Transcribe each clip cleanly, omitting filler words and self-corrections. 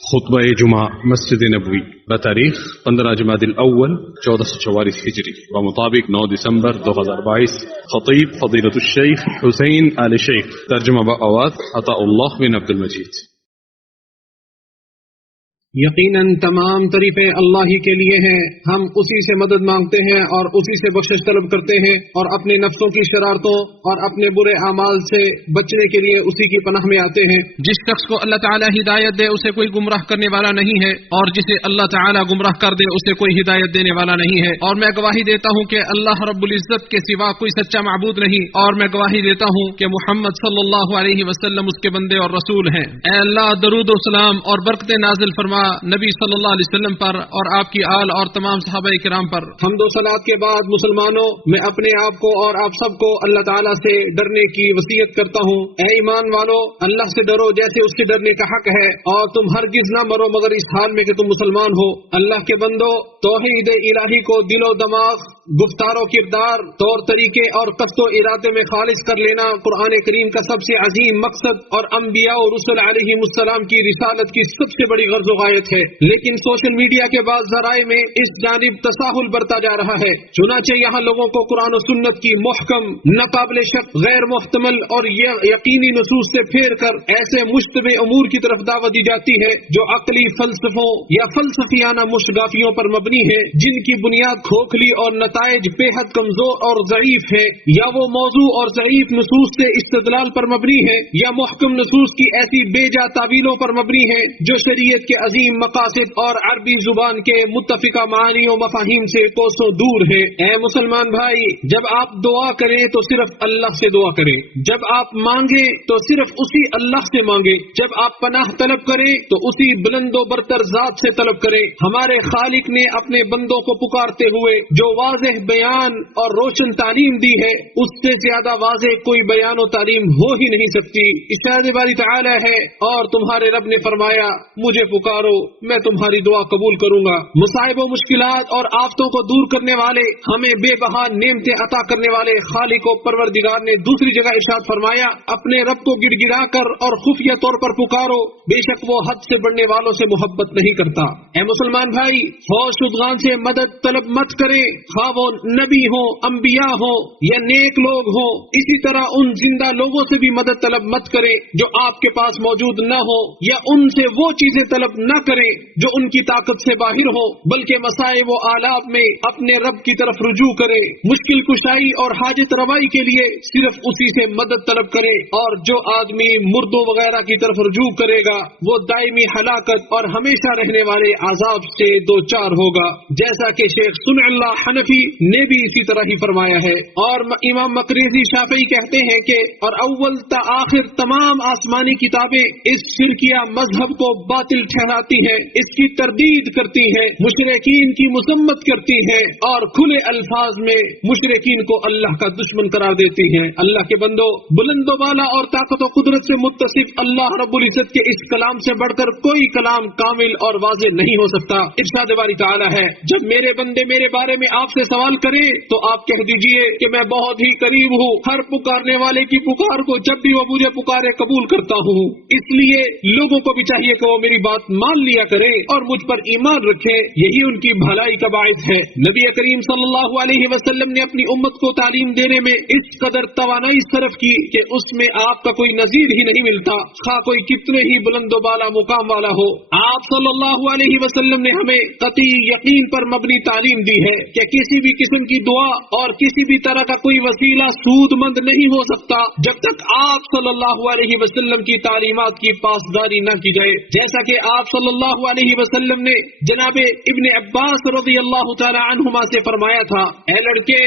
خطبہ جمعہ مسجد نبوی بتاریخ 15 جمادی الاول 1444 ہجری و مطابق 9 دسمبر 2022 خطیب فضیلۃ الشیخ حسین آل شیخ ترجمہ بآواز عطاء اللہ بن عبد المجید۔ یقیناً تمام تعریفیں اللہ ہی کے لیے ہیں، ہم اسی سے مدد مانگتے ہیں اور اسی سے بخشش طلب کرتے ہیں اور اپنے نفسوں کی شرارتوں اور اپنے برے اعمال سے بچنے کے لیے اسی کی پناہ میں آتے ہیں۔ جس شخص کو اللہ تعالیٰ ہدایت دے اسے کوئی گمراہ کرنے والا نہیں ہے، اور جسے اللہ تعالیٰ گمراہ کر دے اسے کوئی ہدایت دینے والا نہیں ہے۔ اور میں گواہی دیتا ہوں کہ اللہ رب العزت کے سوا کوئی سچا معبود نہیں، اور میں گواہی دیتا ہوں کہ محمد صلی اللہ علیہ وسلم اس کے بندے اور رسول ہیں۔ اے اللہ، درود و سلام اور برکت نازل فرما نبی صلی اللہ علیہ وسلم پر اور آپ کی آل اور تمام صحابہ کرام پر۔ حمد و صلات کے بعد مسلمانوں، میں اپنے آپ کو اور آپ سب کو اللہ تعالیٰ سے ڈرنے کی وصیت کرتا ہوں۔ اے ایمان والو، اللہ سے ڈرو جیسے اس سے ڈرنے کا حق ہے، اور تم ہرگز نہ مرو مگر اس حال میں کہ تم مسلمان ہو۔ اللہ کے بندو، توحید الہی کو دل و دماغ، گفتار و کردار، طور طریقے اور قصد و ارادے میں خالص کر لینا قرآن کریم کا سب سے عظیم مقصد اور انبیاء و رسل علیہم السلام کی رسالت کی سب سے بڑی غرض و غایت ہے۔ لیکن سوشل میڈیا کے بعض ذرائع میں اس جانب تساہل برتا جا رہا ہے، چنانچہ یہاں لوگوں کو قرآن و سنت کی محکم، ناقابل شک، غیر محتمل اور یقینی نصوص سے پھیر کر ایسے مشتبہ امور کی طرف دعوت دی جاتی ہے جو عقلی فلسفوں یا فلسفیانہ مشگافیوں پر مبنی ہے، جن کی بنیاد کھوکھلی اور نتائج بے حد کمزور اور ضعیف ہے، یا وہ موضوع اور ضعیف نصوص سے استدلال پر مبنی ہے، یا محکم نصوص کی ایسی بے جا تعویلوں پر مبنی ہے جو شریعت کے عظیم مقاصد اور عربی زبان کے متفقہ معانی و مفاہیم سے کوسوں دور ہے۔ اے مسلمان بھائی، جب آپ دعا کریں تو صرف اللہ سے دعا کریں، جب آپ مانگیں تو صرف اسی اللہ سے مانگیں، جب آپ پناہ طلب کریں تو اسی بلند و برتر ذات سے طلب کریں۔ ہمارے خالق نے اپنے بندوں کو پکارتے ہوئے جو واضح بیان اور روشن تعلیم دی ہے، اس سے زیادہ واضح کوئی بیان و تعلیم ہو ہی نہیں سکتی۔ ارشاد باری تعالی ہے، اور تمہارے رب نے فرمایا مجھے پکارو میں تمہاری دعا قبول کروں گا۔ مصائب و مشکلات اور آفتوں کو دور کرنے والے، ہمیں بے بہا نعمتیں عطا کرنے والے خالق و پروردگار نے دوسری جگہ ارشاد فرمایا، اپنے رب کو گڑ گڑا کر اور خفیہ طور پر پکارو، بے شک وہ حد سے بڑھنے والوں سے محبت نہیں کرتا۔ اے مسلمان بھائی، ہوش خدغان سے مدد طلب مت کریں، خواہ وہ نبی ہوں، انبیاء ہوں یا نیک لوگ ہوں۔ اسی طرح ان زندہ لوگوں سے بھی مدد طلب مت کریں جو آپ کے پاس موجود نہ ہو، یا ان سے وہ چیزیں طلب نہ کریں جو ان کی طاقت سے باہر ہو، بلکہ مصائب و آلات میں اپنے رب کی طرف رجوع کریں۔ مشکل کشائی اور حاجت روائی کے لیے صرف اسی سے مدد طلب کریں، اور جو آدمی مردوں وغیرہ کی طرف رجوع کرے گا وہ دائمی ہلاکت اور ہمیشہ رہنے والے عذاب سے دوچار ہوگا، جیسا کہ شیخ سنع اللہ حنفی نے بھی اسی طرح ہی فرمایا ہے۔ اور امام مقریزی شافعی کہتے ہیں کہ اور اول تا آخر تمام آسمانی کتابیں اس شرکیہ مذہب کو باطل ٹھہراتی ہیں، اس کی تردید کرتی ہے، مشرکین کی مذمت کرتی ہے، اور کھلے الفاظ میں مشرکین کو اللہ کا دشمن قرار دیتی ہیں۔ اللہ کے بندو، بلند و بالا اور طاقت و قدرت سے متصف اللہ رب العزت کے اس کلام سے بڑھ کر کوئی کلام کامل اور واضح نہیں ہو سکتا۔ ارشاد باری تعالی ہے، جب میرے بندے میرے بارے میں آپ سے سوال کریں تو آپ کہہ دیجئے کہ میں بہت ہی قریب ہوں، ہر پکارنے والے کی پکار کو جب بھی وہ مجھے پکارے قبول کرتا ہوں۔ اس لیے لوگوں کو بھی چاہیے کہ وہ میری بات مان لیا کریں اور مجھ پر ایمان رکھیں، یہی ان کی بھلائی کا باعث ہے۔ نبی کریم صلی اللہ علیہ وسلم نے اپنی امت کو تعلیم دینے میں اس قدر توانائی صرف کی کہ اس میں آپ کا کوئی نظیر ہی نہیں ملتا، خواہ کوئی کتنے ہی بلند و بالا مقام والا ہو۔ آپ صلی اللہ علیہ وسلم نے ہمیں قطعی یقین پر مبنی تعلیم دی ہے کہ کسی بھی قسم کی دعا اور کسی بھی طرح کا کوئی وسیلہ سود مند نہیں ہو سکتا جب تک آپ صلی اللہ علیہ وسلم کی تعلیمات کی پاسداری نہ کی جائے، جیسا کہ آپ صلی اللہ علیہ وسلم نے جناب ابن عباس رضی اللہ تعالی عنہما سے فرمایا تھا، اے لڑکے،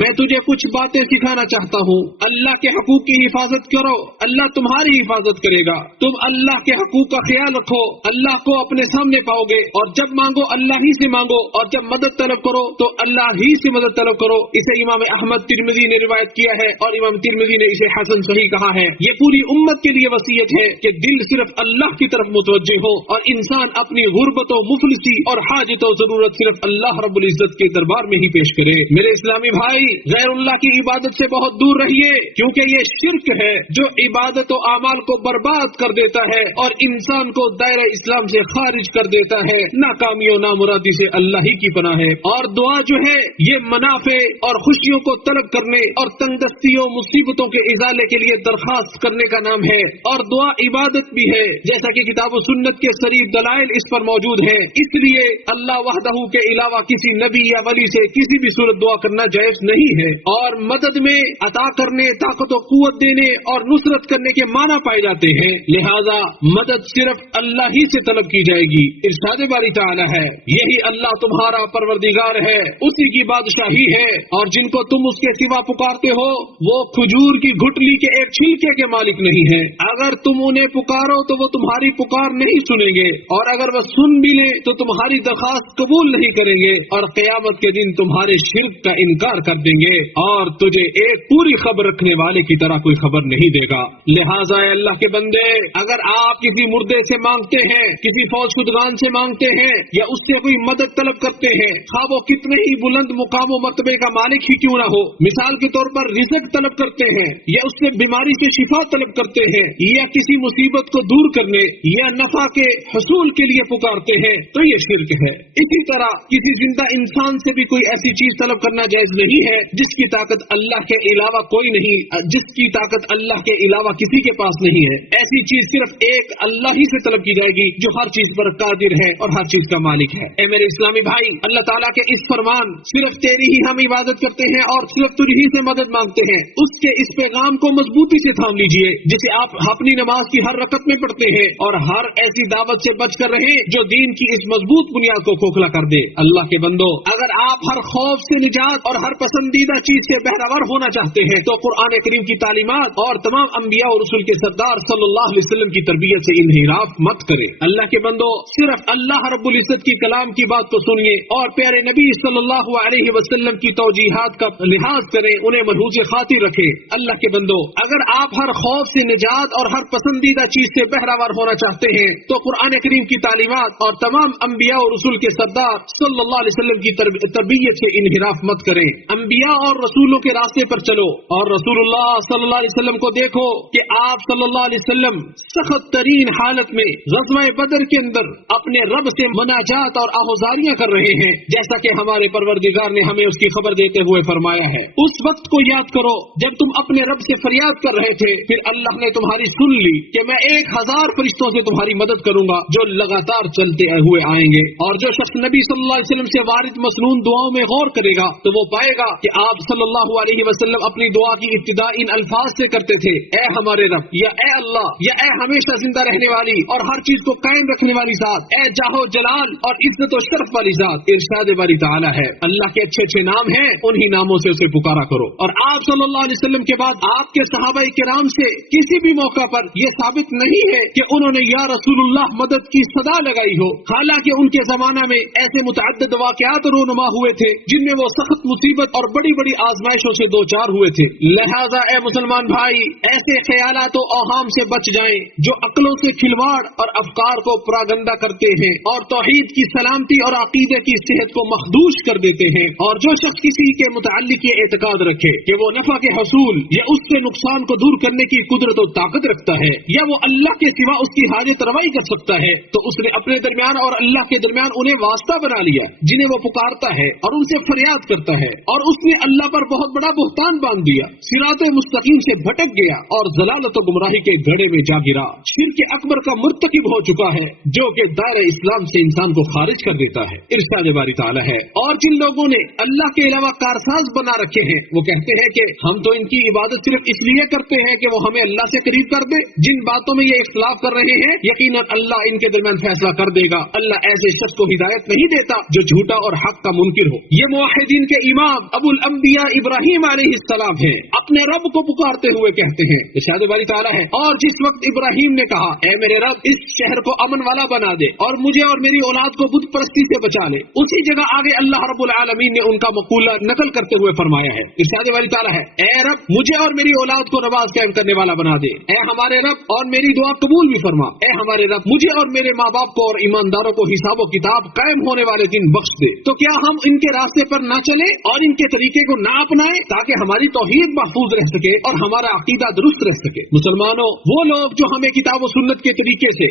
میں تجھے کچھ باتیں سکھانا چاہتا ہوں، اللہ کے حقوق کی حفاظت کرو، اللہ تمہاری حفاظت کرے گا۔ تم اللہ کے حقوق کا خیال رکھو، اللہ کو اپنے سامنے پاؤ گے، اور جب مانگو اللہ ہی سے مانگو، اور جب مدد طلب کرو تو اللہ ہی سے مدد طلب کرو۔ اسے امام احمد ترمذی نے روایت کیا ہے، اور امام ترمذی نے اسے حسن صحیح کہا ہے۔ یہ پوری امت کے لیے وصیت ہے کہ دل صرف اللہ کی طرف متوجہ ہو، اور انسان اپنی غربت و مفلسی اور حاجت و ضرورت صرف اللہ رب العزت کے دربار میں ہی پیش کرے۔ میرے اسلامی بھائی، غیر اللہ کی عبادت سے بہت دور رہیے، کیونکہ یہ شرک ہے جو عبادت و اعمال کو برباد کر دیتا ہے اور انسان کو دائرہ اسلام اسلام سے خارج کر دیتا ہے. ناکامی و نامرادی سے اللہ ہی کی پناہ ہے. اور دعا جو ہے یہ منافع اور خوشیوں کو طلب کرنے اور تنگدستیوں مصیبتوں کے ازالے کے لیے درخواست کرنے کا نام ہے. اور دعا عبادت بھی ہے، جیسا کہ کتاب و سنت کے صریح دلائل اس پر موجود ہیں. اس لیے اللہ وحدہ کے علاوہ کسی نبی یا ولی سے کسی بھی صورت دعا کرنا جائز نہیں ہے. اور مدد میں عطا کرنے، طاقت و قوت دینے اور نصرت کرنے کے معنی پائے جاتے ہیں. لہذا مدد صرف اللہ ہی سے طلب کی جائے گی. ارشاد باری تعالی ہے یہی اللہ تمہارا پروردگار ہے، اسی کی بادشاہی ہے. اور جن کو تم اس کے سوا پکارتے ہو وہ کھجور کی گٹلی کے ایک چھلکے کے مالک نہیں ہے. اگر تم انہیں پکارو تو وہ تمہاری پکار نہیں سنیں گے، اور اگر وہ سن بھی لیں تو تمہاری درخواست قبول نہیں کریں گے، اور قیامت کے دن تمہارے شرک کا انکار کر دیں گے، اور تجھے ایک پوری خبر رکھنے والے کی طرح کوئی خبر نہیں دے گا. لہٰذا اے اللہ کے بندے، اگر آپ کسی مردے سے مانگتے ہیں، کسی فوج شدگان سے مانگتے ہیں، یا اس سے کوئی مدد طلب کرتے ہیں، خواہ وہ کتنے ہی بلند مقام و مرتبے کا مالک ہی کیوں نہ ہو، مثال کے طور پر رزق طلب کرتے ہیں، یا اس سے بیماری سے شفا طلب کرتے ہیں، یا کسی مصیبت کو دور کرنے یا نفع کے حصول کے لیے پکارتے ہیں، تو یہ شرک ہے. اسی طرح کسی زندہ انسان سے بھی کوئی ایسی چیز طلب کرنا جائز نہیں ہے جس کی طاقت اللہ کے علاوہ کوئی نہیں، جس کی طاقت اللہ کے علاوہ کسی کے پاس نہیں ہے. ایسی چیز صرف ایک اللہ ہی سے طلب کی جائے گی جو ہر چیز پر قادر ہے اور ہر چیز کا مالک ہے. اے میرے اسلامی بھائی، اللہ تعالیٰ کے اس فرمان صرف تیری ہی ہم عبادت کرتے ہیں اور صرف تجھ ہی سے مدد مانگتے ہیں، اس کے اس پیغام کو مضبوطی سے تھام لیجئے جسے آپ اپنی نماز کی ہر رکعت میں پڑھتے ہیں، اور ہر ایسی دعوت سے بچ کر رہیں جو دین کی اس مضبوط بنیاد کو کھوکھلا کر دے. اللہ کے بندو، اگر آپ ہر خوف سے نجات اور ہر پسندیدہ چیز سے بہرور ہونا چاہتے ہیں تو قرآن کریم کی تعلیمات اور تمام انبیاء اور رسول کے سردار صلی اللہ علیہ وسلم کی تربیت سے انحراف مت کریں. اللہ کے بندو، صرف اللہ رب العزت کی کلام کی بات کو سنیے اور پیارے نبی صلی اللہ علیہ وسلم کی توجیحات کا لحاظ کریں، انہیں منحوس خاطر رکھیں. اللہ کے بندو، اگر آپ ہر خوف سے نجات اور ہر پسندیدہ چیز سے بہراور ہونا چاہتے ہیں تو قرآن کریم کی تعلیمات اور تمام انبیاء اور رسول کے سردار صلی اللہ علیہ وسلم کی تربیت سے انحراف مت کریں. انبیاء اور رسولوں کے راستے پر چلو، اور رسول اللہ صلی اللہ علیہ وسلم کو دیکھو کہ آپ صلی اللہ علیہ وسلم سخت ترین حالت میں غزوہ بدر کے اندر اپنے رب سے مناجات اور آہوزاریاں کر رہے ہیں، جیسا کہ ہمارے پروردگار نے ہمیں اس کی خبر دیتے ہوئے فرمایا ہے. اس وقت کو یاد کرو جب تم اپنے رب سے فریاد کر رہے تھے، پھر اللہ نے تمہاری سن لی کہ میں 1000 فرشتوں سے تمہاری مدد کروں گا جو لگاتار چلتے ہوئے آئیں گے. اور جو شخص نبی صلی اللہ علیہ وسلم سے وارد مسنون دعاؤں میں غور کرے گا تو وہ پائے گا کہ آپ صلی اللہ علیہ وسلم اپنی دعا کی ابتدا ان الفاظ سے کرتے تھے: اے ہمارے رب، یا اے اللہ، یا اے ہمیشہ زندہ رہنے والی اور ہر چیز کو قائم رکھنے والی ذات، اے جاہ و جلال اور عزت و شرف والی ذات. ارشاد باری تعالی ہے اللہ کے اچھے اچھے نام ہیں، انہی ناموں سے اسے پکارا کرو. اور آپ صلی اللہ علیہ وسلم کے بعد آپ کے صحابہ کرام سے کسی بھی موقع پر یہ ثابت نہیں ہے کہ انہوں نے یا رسول اللہ مدد کی صدا لگائی ہو، حالانکہ ان کے زمانہ میں ایسے متعدد واقعات رونما ہوئے تھے جن میں وہ سخت مصیبت اور بڑی بڑی آزمائشوں سے دوچار ہوئے تھے. لہذا اے مسلمان بھائی، ایسے خیالات و اوہام سے بچ جائیں جو عقلوں سے کھلواڑ اور افکار کو پراگندہ کرتے ہیں اور توحید کی سلامتی اور عقیدے کی صحت کو مخدوش کر دیتے ہیں. اور جو شخص کسی کے متعلق یہ اعتقاد رکھے کہ وہ نفع کے حصول یا اس سے نقصان کو دور کرنے کی قدرت و طاقت رکھتا ہے، یا وہ اللہ کے سوا اس کی حاجت روائی کر سکتا ہے، تو اس نے اپنے درمیان اور اللہ کے درمیان انہیں واسطہ بنا لیا جنہیں وہ پکارتا ہے اور ان سے فریاد کرتا ہے، اور اس نے اللہ پر بہت بڑا بہتان باندھ دیا، صراط مستقیم سے بھٹک گیا اور ضلالت و گمراہی کے گڑھے میں جا گرا. شرک اکبر کا مرتکب ہو چکا ہے جو کہ دائرہ اسلام سے انسان کو خارج کر دیتا ہے. ارشاد باری تعالی ہے اور جن لوگوں نے اللہ کے علاوہ کارساز بنا رکھے ہیں وہ کہتے ہیں کہ ہم تو ان کی عبادت صرف اس لیے کرتے ہیں کہ وہ ہمیں اللہ سے قریب کر دے. جن باتوں میں یہ اختلاف کر رہے ہیں یقیناً اللہ ان کے درمیان فیصلہ کر دے گا. اللہ ایسے شخص کو ہدایت نہیں دیتا جو جھوٹا اور حق کا منکر ہو. یہ موحدین کے امام ابو الانبیاء ابراہیم علیہ السلام ہیں، اپنے رب کو پکارتے ہوئے کہتے ہیں، ارشاد باری تعالیٰ ہے، اور جس وقت ابراہیم نے کہا اے میرے رب اس شہر کو امن والا بنا دے اور مجھے اور میری اولاد کو بت پرستی سے بچا لے، اسی جگہ آگے اللہ رب العالمین نے ان کا مقولہ نقل کرتے ہوئے فرمایا ہے، ارشاد باری تعالیٰ ہے، اے رب مجھے اور میری اولاد کو نماز قائم کرنے والا بنا دے، اے ہمارے رب اور میری دعا قبول بھی فرما، اے ہمارے رب مجھے اور میرے ماں باپ کو اور ایمانداروں کو حساب و کتاب قائم ہونے والے دن بخش دے. تو کیا ہم ان کے راستے پر نہ چلیں اور ان کے طریقے کو نہ اپنائیں تاکہ ہماری توحید محفوظ رہ سکے اور ہمارا عقیدہ درست رہ سکے؟ مسلمانوں، وہ لوگ جو ہمیں کتاب و سنت کے طریقے سے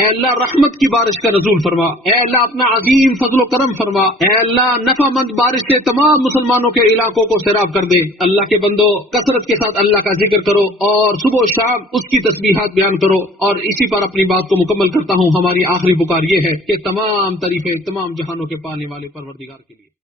اے اللہ رحمت کی بارش کا نزول فرما۔ اے اللہ اپنا عظیم فضل و کرم فرما۔ اے اللہ نفع مند بارش سے تمام مسلمانوں کے علاقوں کو سیراب کر دے۔ اللہ کے بندو کثرت کے ساتھ اللہ کا ذکر کرو اور صبح و شام اس کی تسبیحات بیان کرو، اور اسی پر اپنی بات کو مکمل کرتا ہوں۔ ہماری آخری پکار یہ ہے کہ تمام تعریفیں تمام جہانوں کے پالنے والے پروردگار کے لیے۔